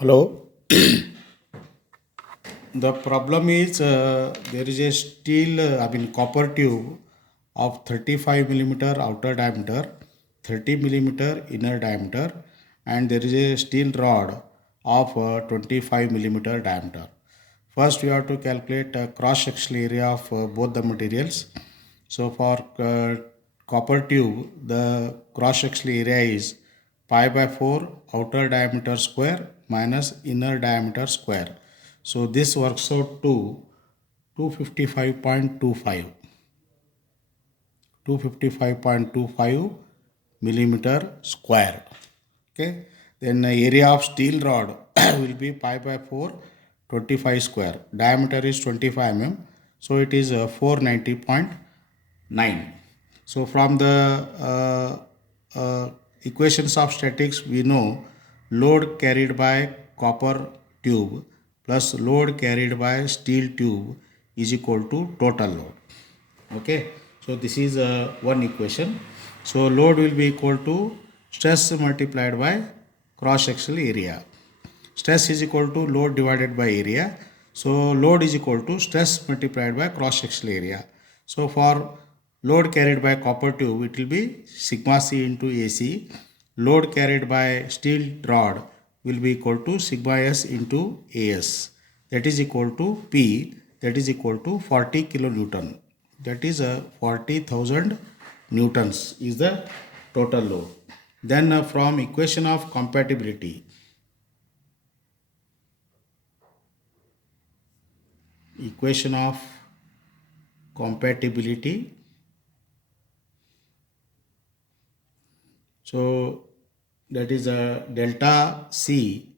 Hello. The problem is there is a steel, copper tube of 35 millimeter outer diameter, 30 millimeter inner diameter, and there is a steel rod of 25 millimeter diameter. First, we have to calculate cross sectional area of both the materials. So, for copper tube, the cross sectional area is pi by 4 outer diameter square minus inner diameter square. So, this works out to 255.25 255.25 millimeter square. Okay, then the area of steel rod will be pi by 4 25 square. Diameter is 25 mm, so it is 490.9. So from the equations of statics, we know load carried by copper tube plus load carried by steel tube is equal to total load. Okay, so this is one equation. So load will be equal to stress multiplied by cross sectional area. Stress is equal to load divided by area. So load is equal to stress multiplied by cross sectional area. So for load carried by copper tube, it will be sigma c into AC. Load carried by steel rod will be equal to sigma s into AS. That is equal to P, that is equal to 40 kilonewton. That is 40,000 newtons is the total load. Then from equation of compatibility, equation of compatibility. So that is a delta C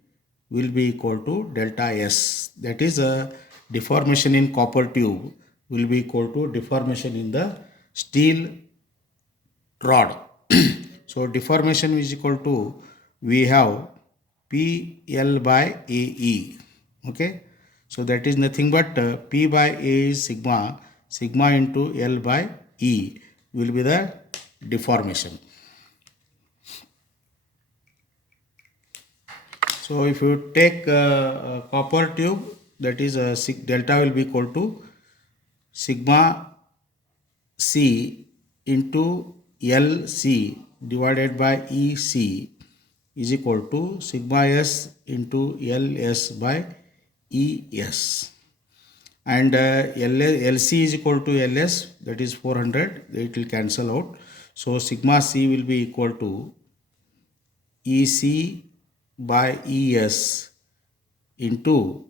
will be equal to delta S. That is a deformation in copper tube will be equal to deformation in the steel rod. So deformation is equal to, we have PL by AE. Okay. So that is nothing but P by A is sigma, sigma into L by E will be the deformation. So if you take a copper tube, that is delta will be equal to sigma C into LC divided by EC is equal to sigma S into LS by ES. And LC is equal to LS, that is 400, it will cancel out. So sigma C will be equal to EC by ES into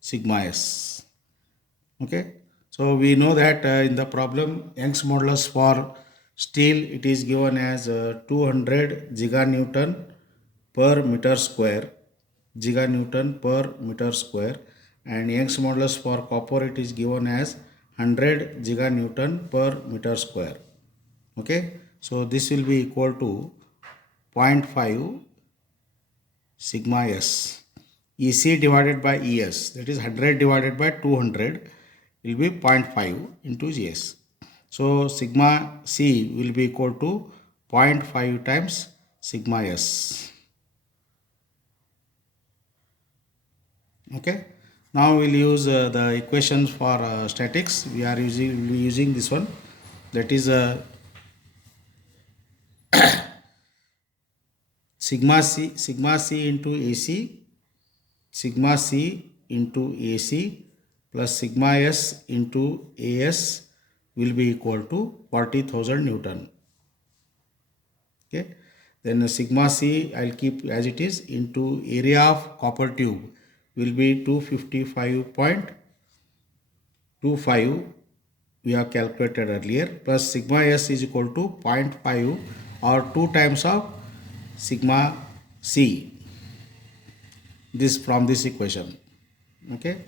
sigma S. Okay. So we know that in the problem, Young's modulus for steel, it is given as 200 giganewton per meter square, giganewton per meter square, and Young's modulus for copper, it is given as 100 giganewton per meter square. Okay. So this will be equal to 0.5 sigma S. EC divided by ES, that is 100 divided by 200 will be 0.5 into GS. So sigma C will be equal to 0.5 times sigma S. Okay. Now we'll use the equations for statics. We are using this one, that is sigma C into AC, sigma C into AC plus sigma S into AS will be equal to 40,000 Newton. Okay. Then sigma C I'll keep as it is into area of copper tube will be 255.25 we have calculated earlier, plus sigma S is equal to 0.5 or 2 times of sigma C, this from this equation. Okay,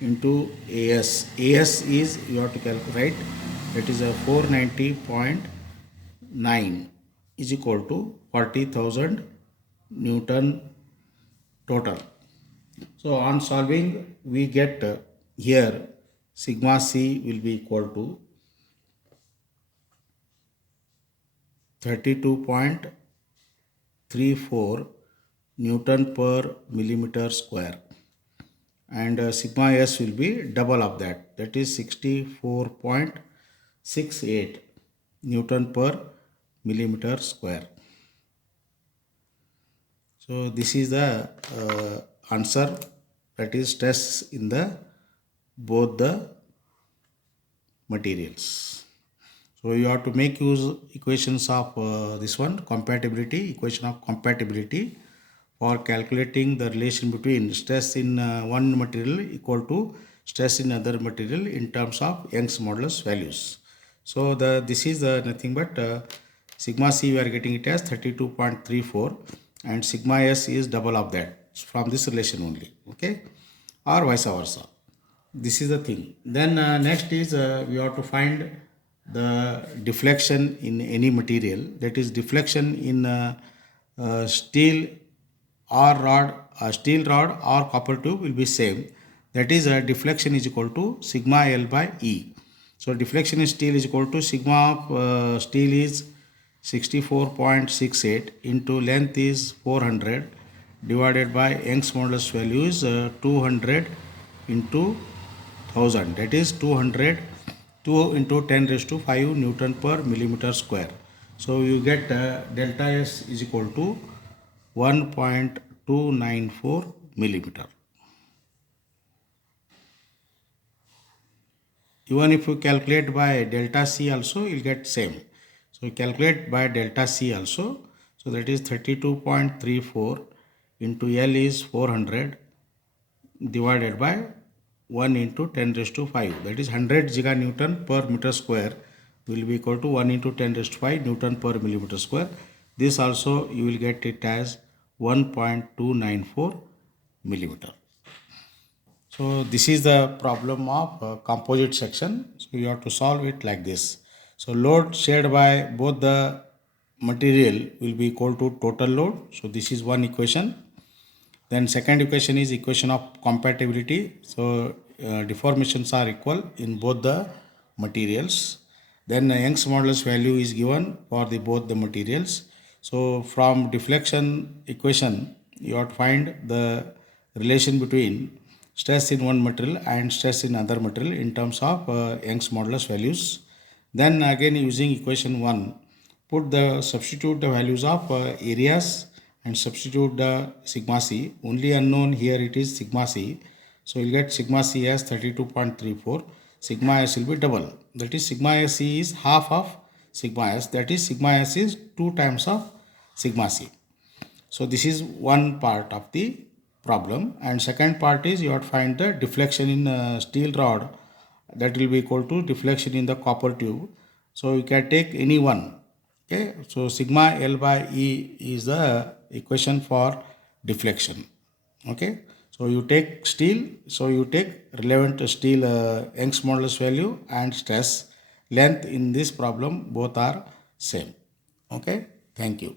into AS. AS is, you have to calculate, that is a 490.9 is equal to 40,000 Newton total. So on solving, we get here sigma C will be equal to 32.34 Newton per millimeter square, and sigma s will be double of that, that is 64.68 Newton per millimeter square. So this is the answer, that is stress in the both the materials. So you have to make use equations of this one, compatibility, equation of compatibility, for calculating the relation between stress in one material equal to stress in other material in terms of Young's modulus values. So this is nothing but sigma c we are getting it as 32.34 and sigma s is double of that from this relation only, okay, or vice versa. This is the thing. Then next is we have to find the deflection in any material, that is deflection in steel or rod, steel rod or copper tube will be same, that is deflection is equal to sigma L by E. So deflection in steel is equal to sigma of steel is 64.68 into length is 400 divided by Young's modulus value is 200 into 1000, that is 200 2 into 10 raised to 5 Newton per millimeter square. So you get delta S is equal to 1.294 millimeter. Even if you calculate by delta C also, you will get same. So you calculate by delta C also, so that is 32.34 into L is 400 divided by 1 into 10 raised to 5, that is 100 giganewton per meter square will be equal to 1 into 10 raised to 5 Newton per millimeter square. This also you will get it as 1.294 millimeter. So this is the problem of composite section. So you have to solve it like this. So load shared by both the material will be equal to total load. So this is one equation. Then second equation is equation of compatibility. So deformations are equal in both the materials. Then Young's modulus value is given for the both the materials. So from deflection equation you have to find the relation between stress in one material and stress in other material in terms of Young's modulus values. Then again using equation 1, put the substitute the values of areas and substitute the sigma c. Only unknown here it is sigma c. So you'll get sigma c as 32.34. Sigma s will be double. That is sigma s is half of sigma s. That is sigma s is 2 times of sigma c. So this is one part of the problem. And second part is you have to find the deflection in steel rod, that will be equal to deflection in the copper tube. So you can take any one. Okay, so sigma L by E is the equation for deflection. Okay, so you take steel, so you take relevant steel Young's modulus value and stress length in this problem, both are same. Okay, thank you.